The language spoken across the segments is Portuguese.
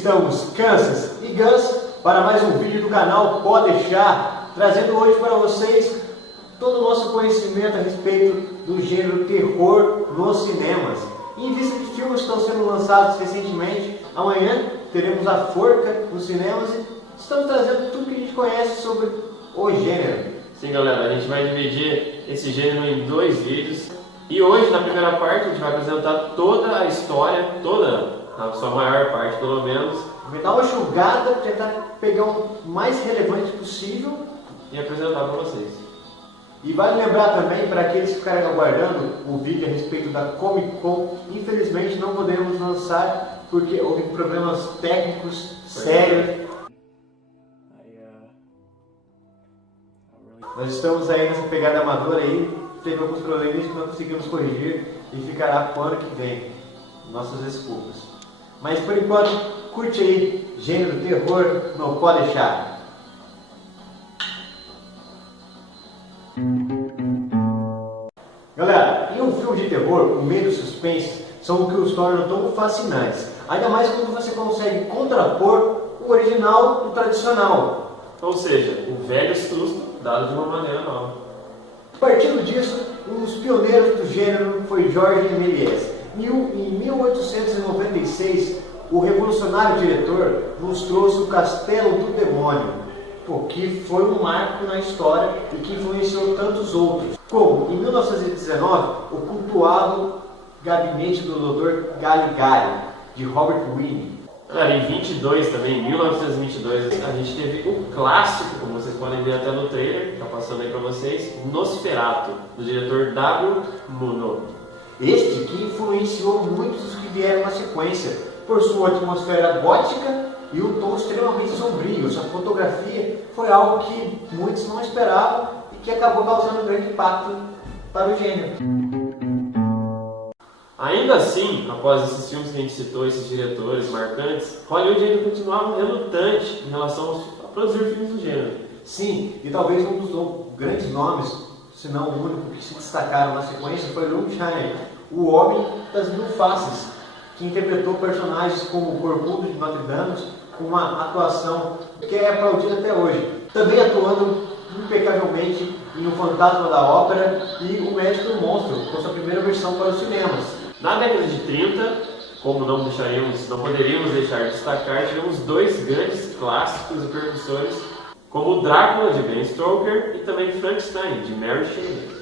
estamos Kansas e Gus para mais um vídeo do canal Pode Deixar, trazendo hoje para vocês todo o nosso conhecimento a respeito do gênero terror nos cinemas. E em vista de filmes que estão sendo lançados recentemente, amanhã teremos A Forca nos cinemas e estamos trazendo tudo que a gente conhece sobre o gênero. Sim, galera, a gente vai dividir esse gênero em dois vídeos. E hoje, na primeira parte, a gente vai apresentar toda a história, toda a sua maior parte, pelo menos. Vai dar uma enxugada, tentar pegar o mais relevante possível E apresentar para vocês. E vale lembrar também, para aqueles que ficarem aguardando o vídeo a respeito da Comic Con, infelizmente não podemos lançar porque houve problemas técnicos sérios. Nós estamos aí nessa pegada amadora aí, teve alguns problemas que não conseguimos corrigir e ficará para o ano que vem. Nossas desculpas. Mas por enquanto, curte aí, gênero terror, não pode deixar. Galera, em um filme de terror, o medo e o suspense são o que os tornam tão fascinantes. Ainda mais quando você consegue contrapor o original do tradicional. Ou seja, o velho susto dado de uma maneira nova. Partindo disso, um dos pioneiros do gênero foi Georges Méliès. Em 1896, o revolucionário diretor nos trouxe o Castelo do Demônio, que foi um marco na história e que influenciou tantos outros, como, em 1919, o cultuado Gabinete do Dr. Caligari, de Robert Wiene. Galera, em 22 também, em 1922, a gente teve o clássico, como vocês podem ver até no trailer, tá passando aí pra vocês, Nosferatu, do diretor W. Murnau. Este que influenciou muitos dos que vieram na sequência, por sua atmosfera gótica e o tom extremamente sombrio. Sua fotografia foi algo que muitos não esperavam e que acabou causando um grande impacto para o gênero. Ainda assim, após esses filmes que a gente citou, esses diretores marcantes, Hollywood ainda continuava relutante em relação a produzir filmes do gênero. Sim, e talvez um dos grandes nomes, se não o único, que se destacaram na sequência foi Lon Chaney, o Homem das Mil Faces, que interpretou personagens como o Corcunda de Notre Dame com uma atuação que é aplaudida até hoje. Também atuando impecavelmente em O Fantasma da Ópera e O Médico do Monstro, com sua primeira versão para os cinemas. Na década de 30, como não poderíamos deixar de destacar, tivemos dois grandes clássicos e precursores, como o Drácula, de Bram Stoker, e também Frankenstein, de Mary Shelley.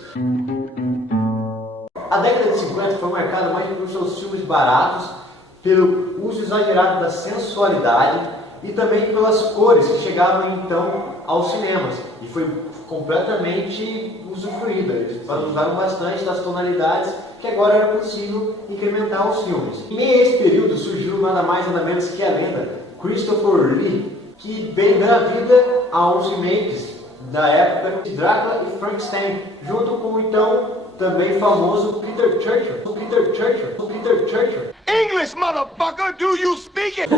A década de 50 foi marcada mais por seus filmes baratos, pelo uso exagerado da sensualidade e também pelas cores que chegavam então aos cinemas. E foi completamente usufruída. Eles usaram bastante das tonalidades que agora era possível incrementar os filmes. Em meio a esse período surgiu nada mais nada menos que a lenda Christopher Lee, que veio dar vida aos remakes da época de Drácula e Frankenstein, junto com o então também famoso Peter Churchill. Peter Churchill. English, motherfucker, do you speak it?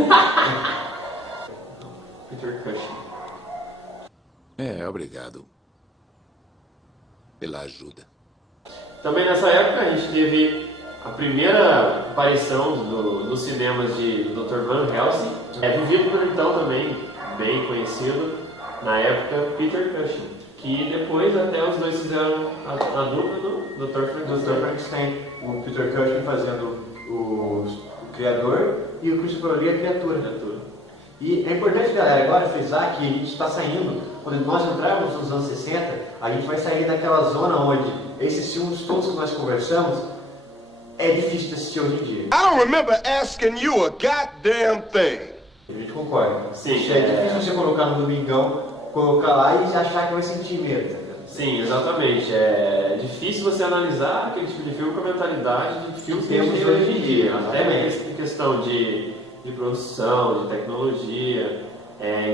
Peter Cushing. Obrigado pela ajuda. Também nessa época a gente teve a primeira aparição nos cinemas de Dr. Van Helsing, vivido por então também bem conhecido na época Peter Cushing, que depois até os dois fizeram a dupla do Dr. Frankenstein, o Peter Cushing fazendo o criador e o Christopher Lee a criatura. E é importante, galera, agora frisar que a gente está saindo, quando nós entrarmos nos anos 60, a gente vai sair daquela zona onde esses filmes todos que nós conversamos é difícil de assistir hoje em dia. I don't remember asking you a goddamn thing. A gente concorda. Sim, é difícil você colocar no domingão, colocar lá e achar que vai sentir medo. Sim, exatamente. É difícil você analisar aquele tipo de filme com a mentalidade de filmes que temos hoje em dia. Até em questão de produção, de tecnologia.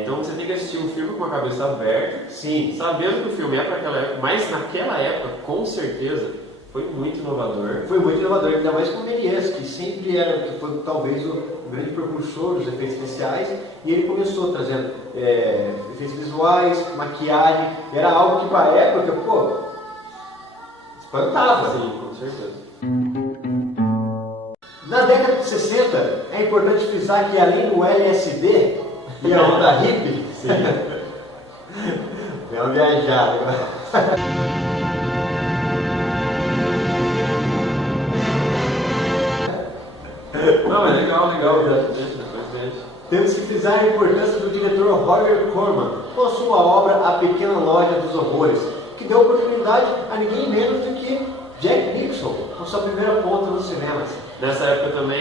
Então você tem que assistir um filme com a cabeça aberta, sim, sabendo que o filme é para aquela época, mas naquela época, com certeza, foi muito inovador. Foi muito inovador, ainda mais com o Méliès, que sempre que foi talvez o grande precursor dos efeitos especiais, e ele começou trazendo efeitos visuais, maquiagem, era algo que para a época, espantava. Sim, com certeza. Na década de 60, é importante frisar que além do LSD e a onda hippie, deu uma viajada agora. Não, é legal, Temos que frisar a importância do diretor Roger Corman com sua obra A Pequena Loja dos Horrores, que deu oportunidade a ninguém menos do que Jack Nicholson, com sua primeira ponta nos cinemas. Nessa época também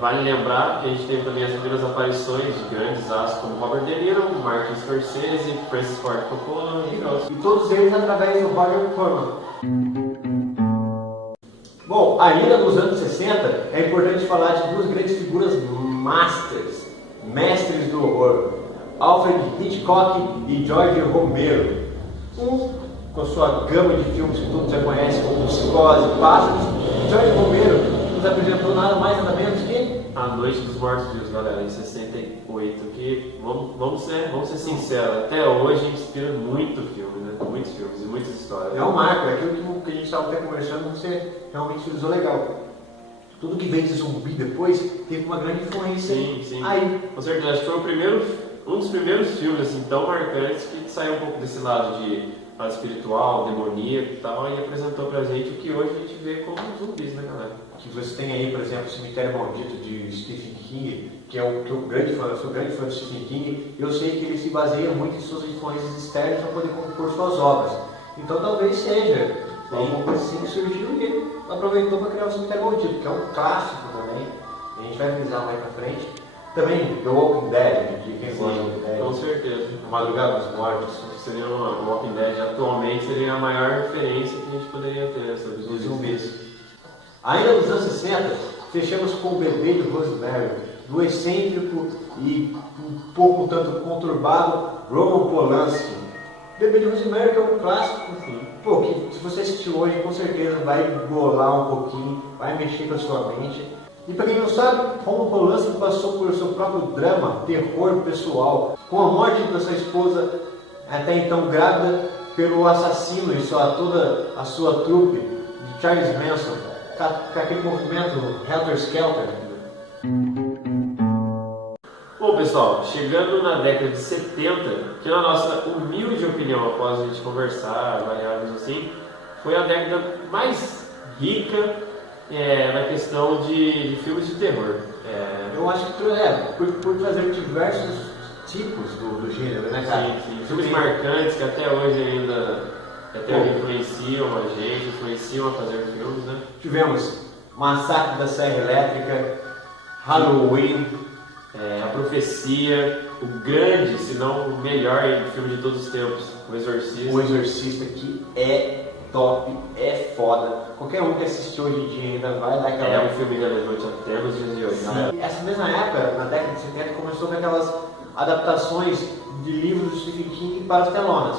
vale lembrar que a gente teve também as primeiras aparições de grandes astros como Robert De Niro, Martin Scorsese, Francis Ford Coppola e outros. E todos eles através do Roger Corman. Bom, ainda nos anos 60 é importante falar de duas grandes figuras mestres do horror, Alfred Hitchcock e George Romero. Um com sua gama de filmes que todos já conhecem, como Psicose, Pássaros, George Romero nos apresentou nada mais nada menos que A Noite dos Mortos-Vivos, galera, em 68, que, vamos ser sinceros, até hoje inspira muito filme, né? Muitos filmes e muitas histórias. É um marco, é aquilo que a gente estava até conversando, você realmente utilizou legal. Tudo que veio de zumbi depois teve uma grande influência Sim. aí. Com certeza, acho que foi um dos primeiros filmes assim, tão marcantes que saiu um pouco desse lado de lado espiritual, demoníaco e tal, e apresentou pra gente o que hoje a gente vê como zumbis, né, galera? Que você tem aí, por exemplo, o Cemitério Maldito de Stephen King, que é o que eu sou grande fã do Stephen King, eu sei que ele se baseia muito em suas influências externas para poder compor suas obras. Então talvez seja alguma coisa assim que surgiu e ele aproveitou para criar o Cemitério Maldito, que é um clássico também, a gente vai analisar mais pra frente. Também The Walking Dead, de quem gosta do Walking Dead. Com certeza. Madrugada dos Mortos. Seria o Walking Dead atualmente seria a maior referência que a gente poderia ter sobre Dos zumbis. zumbis. Ainda nos anos 60, fechamos com o Bebê de Rosemary, do excêntrico e um pouco tanto conturbado Roman Polanski. Bebê de Rosemary, que é um clássico, pô, que se você assistir hoje, com certeza vai bolar um pouquinho, vai mexer com a sua mente. E para quem não sabe, Roman Polanski passou por seu próprio drama, terror pessoal, com a morte da sua esposa, até então grávida, pelo assassino e toda a sua trupe de Charles Manson, com aquele movimento Helter Skelter. Bom, pessoal, chegando na década de 70, que na nossa humilde opinião, após a gente conversar, variáveis assim, foi a década mais rica na questão de filmes de terror. Eu acho que por trazer diversos tipos do gênero, né, cara? Sim. Filmes marcantes que até hoje ainda influenciam a gente, influenciam a fazer filmes, né? Tivemos Massacre da Serra Elétrica, Halloween, A Profecia, o grande, se não o melhor filme de todos os tempos, O Exorcista. O Exorcista, que é top, é foda. Qualquer um que assistiu hoje em dia ainda vai dar aquela... É um filme relevante até nos dias de hoje. Sim. Essa mesma época, na década de 70, começou com aquelas adaptações de livros do Stephen King para as telonas,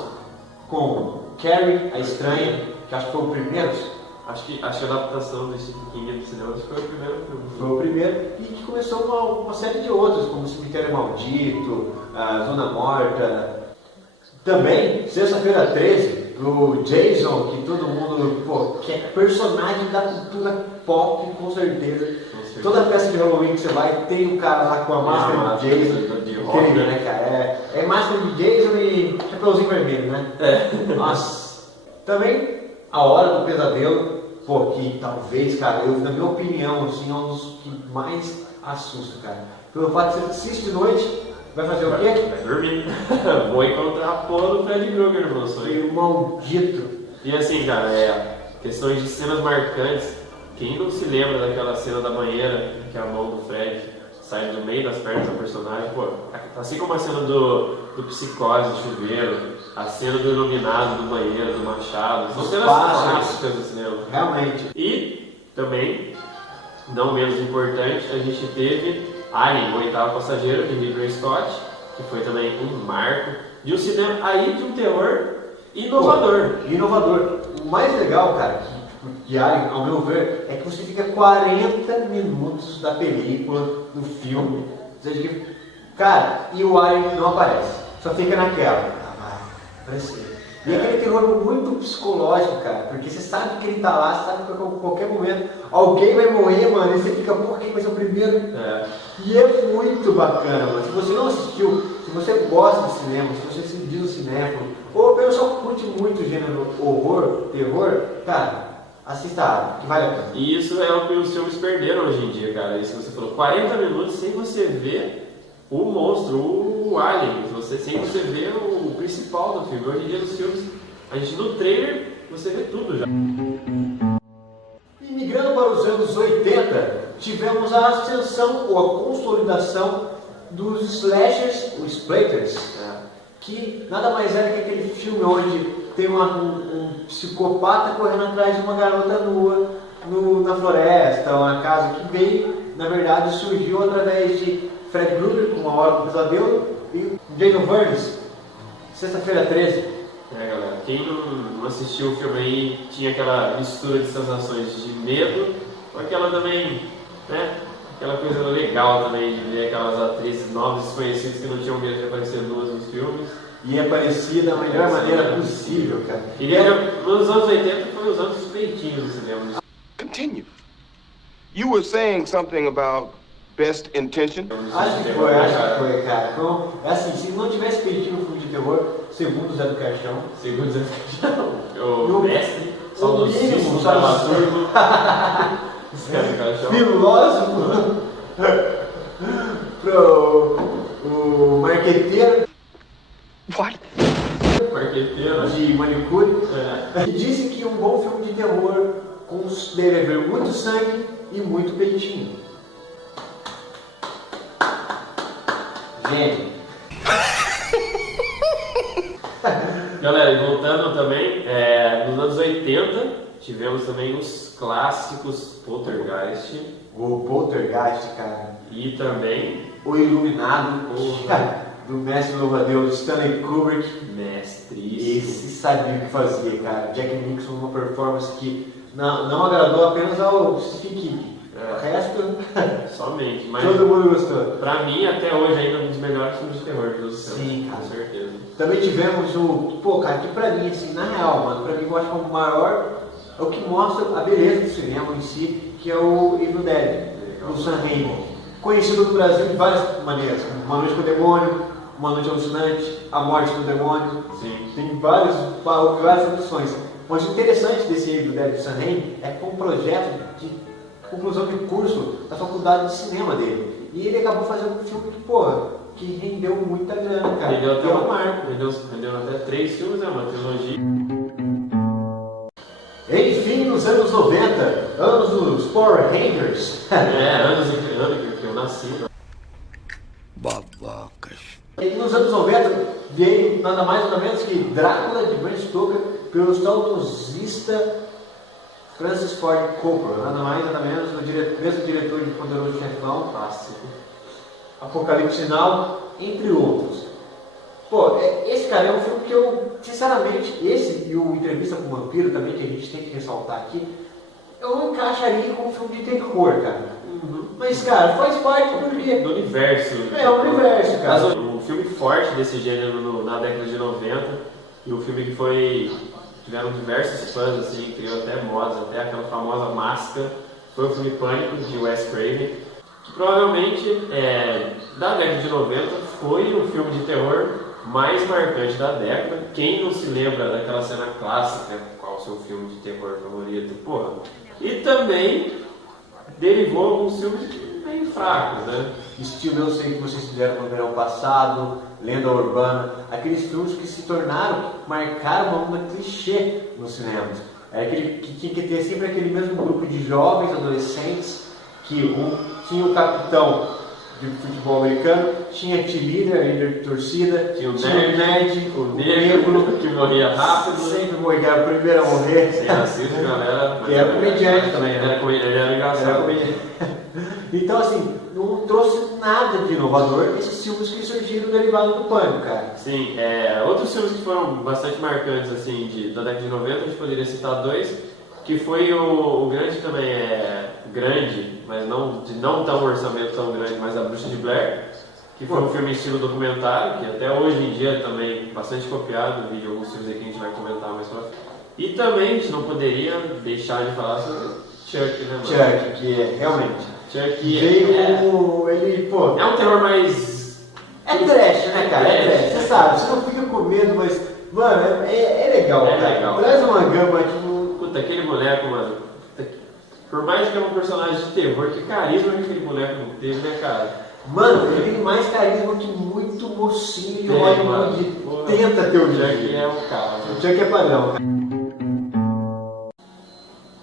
como Carrie, a Estranha, que acho que foi o primeiro. Acho que a adaptação do Stephen King no cinema foi o primeiro filme. Foi o primeiro, e que começou uma série de outros, como Cemitério Maldito, a Zona Morta. Também, Sexta-feira 13, do Jason, que todo mundo, que é personagem da cultura pop, com certeza. Toda festa de Halloween que você vai, tem um cara lá com a máscara de Jason. Incrível, né, cara? É máscara de Jason e chapeuzinho vermelho, né? Nossa. Também, A Hora do Pesadelo, que talvez, cara, na minha opinião, assim, é um dos que mais assusta, cara. Pelo fato de você assistir de noite, vai fazer o quê? Vai dormir. Vou encontrar a porra do Fred Krueger no meu sonho. O maldito. E assim, cara, questões de cenas marcantes. Quem não se lembra daquela cena da banheira que a mão do Fred sai do meio das pernas do personagem? Pô, assim como a cena do Psicose, do chuveiro, a cena do iluminado do banheiro, do machado, são cenas clássicas do cinema. Realmente. E também, não menos importante, a gente teve Alien, o Oitavo Passageiro, de Ridley Scott, que foi também um marco de um cinema aí de um terror inovador. Inovador. O mais legal, cara, que Alien, ao meu ver, é que você fica 40 minutos da película, do filme, cara, e o Alien não aparece. Só fica naquela. Vai aparecer. E aquele terror muito psicológico, cara, porque você sabe que ele tá lá, você sabe que a qualquer momento alguém vai morrer, mano, e você fica, porra, quem vai ser o primeiro? E é muito bacana, mano. Se você não assistiu, se você gosta de cinema, se você se diz um cinéfilo, ou pelo só curte muito o gênero horror, terror, cara, assista, que vale a pena. E isso é o que os filmes perderam hoje em dia, cara. Isso que você falou, 40 minutos sem você ver o monstro, o alien, sem você ver o principal do filme. Hoje em dia nos filmes, a gente no trailer, você vê tudo já. E migrando para os anos 80, tivemos a ascensão ou a consolidação dos slashers, os splaters, que nada mais era que aquele filme onde tem um psicopata correndo atrás de uma garota nua na floresta, uma casa que veio, na verdade, surgiu através de Fred Krueger com A Hora do Pesadelo e Jason Voorhees, Sexta-feira 13. Galera, quem não assistiu o filme aí tinha aquela mistura de sensações de medo, com aquela também, né? Aquela coisa legal também de ver aquelas atrizes novas desconhecidas que não tinham medo de aparecer duas nos filmes. E aparecia da melhor maneira possível, cara. E nos anos 80 foi os anos peitinhos do cinema. Continue. You were saying something about best intention? Acho que foi, cara. Então, é assim, se não tivesse peitinho no filme de terror, segundo Zé do Caixão. Segundo Zé do Caixão. O mestre, saudosíssimo, dramaturgo. Zé do Caixão. Filósofo. O marqueteiro. What? Marqueteiro. De manicure. E disse que um bom filme de terror deve haver muito sangue e muito peitinho. Gênio. Galera, e voltando também, nos anos 80 tivemos também os clássicos Poltergeist. O Poltergeist, cara. E também O Iluminado, do mestre louva-a-Deus Stanley Kubrick. Mestríssimo. Esse sabia o que fazia, cara. Jack Nicholson, uma performance que não agradou apenas ao Stephen King. O resto, somente, mas todo mundo gostou. Pra mim, até hoje, ainda um dos melhores filmes de terror de todos os tempos. Sim, cara. Com certeza. Também tivemos cara, que pra mim, assim, na real, mano, pra mim eu acho que é o maior, é o que mostra a beleza do cinema em si, que é o Evil Dead, do Sam Raimi. Conhecido no Brasil de várias maneiras, como Uma Noite com o Demônio, Uma Noite Alucinante, A Morte do Demônio. Sim. Tem várias opções. Mas o interessante desse Evil Dead do Sam Raimi é que foi um projeto de conclusão de curso da faculdade de cinema dele. E ele acabou fazendo um filme que rendeu muita grana, cara. Rendeu até uma marca, rendeu até 3 filmes, uma trilogia. Enfim, nos anos 90, anos dos Power Rangers. Anos em que eu nasci. Babacas. E nos anos 90 veio nada mais nada menos que Drácula de Bram Stoker pelo saudosista Francis Ford Coppola, nada mais nada menos o mesmo diretor de Poderoso Chefão, clássico, Apocalipse Now, entre outros. Esse cara é um filme que eu, sinceramente, esse e o Entrevista com o Vampiro também, que a gente tem que ressaltar aqui, eu não encaixaria como um filme de terror, cara. Mas, cara, faz parte do universo. O universo, cara. Mas um filme forte desse gênero na década de 90, e um filme que tiveram diversos fãs, assim, criou até modas, até aquela famosa máscara, foi o filme Pânico, de Wes Craven, que provavelmente, da década de 90, foi o filme de terror mais marcante da década. Quem não se lembra daquela cena clássica, qual o seu filme de terror favorito, E também derivou alguns filmes meio fracos, né? Estilo Eu Sei Que Vocês Fizeram no Verão Passado, Lenda Urbana, aqueles filmes que se marcaram uma clichê nos cinemas. Que tinha que ter sempre aquele mesmo grupo de jovens, adolescentes, que tinha o capitão de futebol americano, tinha líder de torcida, tinha o nerd, o negro, que morria rápido, sempre morria, era o primeiro a morrer. Sem racismo, galera. Que era comediante também, né? Ele era engraçado. Então, assim, não trouxe nada de inovador esses filmes que surgiram derivados do Pânico, cara. Sim, outros filmes que foram bastante marcantes, assim, da década de 90, a gente poderia citar 2, que foi o grande também, grande, mas não tão orçamento tão grande, mas A Bruxa de Blair, que foi um filme em estilo documentário, que até hoje em dia é também bastante copiado, vídeo alguns filmes aqui que a gente vai comentar mais pra frente. E também a gente não poderia deixar de falar sobre Chuck, né, mano? Chuck, que é realmente. Chuck Veio ele, pô. é um terror mais. É trash, né, cara? É trash. trash. Você sabe, você não fica com medo, mas, mano, é legal, É cara. legal. Traz uma gama aqui. Puta, aquele boneco, mano. Puta que- Por mais que é um personagem de terror, que carisma que aquele boneco não teve, né, cara? Mano, ele tem mais carisma que muito mocinho de Tem, Hollywood mano. Porra. tenta ter o O Chuck dia. é um cara. O Chuck é padrão.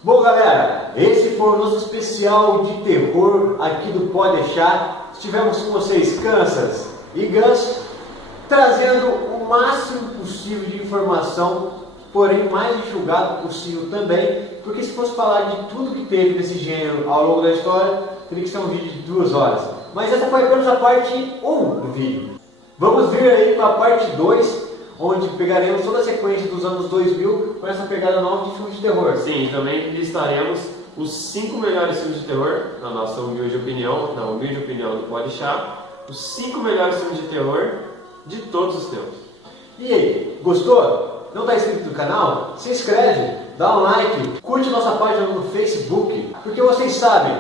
Bom, galera, esse foi o nosso especial de terror aqui do Pode Deixar. Estivemos com vocês, Kansas e Gus, trazendo o máximo possível de informação, porém mais enxugado possível também, porque se fosse falar de tudo que teve nesse gênero ao longo da história, teria que ser um vídeo de 2 horas. Mas essa foi apenas a parte 1 do vídeo. Vamos vir aí para a parte 2, onde pegaremos toda a sequência dos anos 2000 com essa pegada nova de filmes de terror. Sim, também listaremos os 5 melhores filmes de terror, na nossa humilde opinião, na humilde opinião do Pode Deixar, os 5 melhores filmes de terror de todos os tempos. E aí, gostou? Não está inscrito no canal? Se inscreve, dá um like, curte nossa página no Facebook, porque vocês sabem.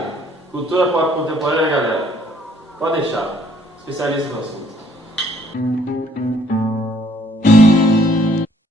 Cultura pop contemporânea, galera, pode deixar, especialista no assunto.